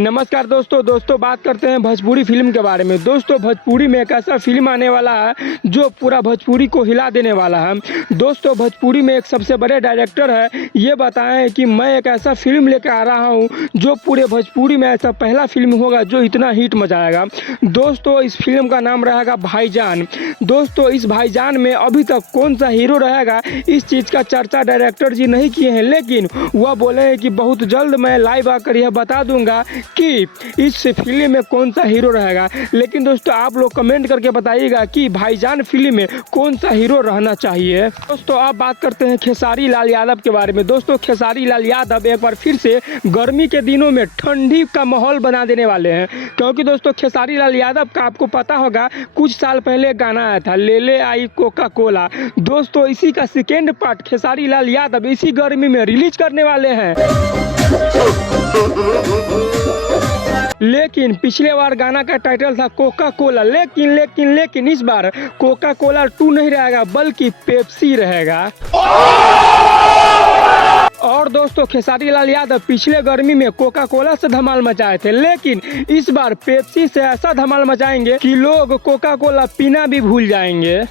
नमस्कार दोस्तों बात करते हैं भोजपुरी फिल्म के बारे में। दोस्तों भोजपुरी में एक ऐसा फिल्म आने वाला है जो पूरा भोजपुरी को हिला देने वाला है। दोस्तों भोजपुरी में एक सबसे बड़े डायरेक्टर है, ये बताएं कि मैं एक ऐसा फिल्म लेकर आ रहा हूँ जो पूरे भोजपुरी में ऐसा पहला फिल्म होगा जो इतना हिट मचाएगा। दोस्तों इस फिल्म का नाम रहेगा भाईजान। दोस्तों इस भाईजान में अभी तक कौन सा हीरो रहेगा इस चीज़ का चर्चा डायरेक्टर जी नहीं किए हैं, लेकिन वह बोले हैं कि बहुत जल्द मैं लाइव आकर यह बता दूंगा कि इस फिल्म में कौन सा हीरो रहेगा। लेकिन दोस्तों आप लोग कमेंट करके बताइएगा कि भाईजान फिल्म में कौन सा हीरो रहना चाहिए। दोस्तों आप बात करते हैं खेसारी लाल यादव के बारे में। दोस्तों खेसारी लाल यादव एक बार फिर से गर्मी के दिनों में ठंडी का माहौल बना देने वाले हैं, क्योंकि दोस्तों खेसारी लाल यादव का आपको पता होगा कुछ साल पहले गाना आया था ले ले आई कोका कोला। दोस्तों इसी का सेकेंड पार्ट खेसारी लाल यादव इसी गर्मी में रिलीज करने वाले हैं। लेकिन पिछले बार गाना का टाइटल था कोका कोला, लेकिन इस बार कोका कोला 2 नहीं रहेगा बल्कि पेप्सी रहेगा। और दोस्तों खेसारी लाल यादव पिछले गर्मी में कोका कोला से धमाल मचाए थे, लेकिन इस बार पेप्सी से ऐसा धमाल मचाएंगे कि लोग कोका कोला पीना भी भूल जाएंगे।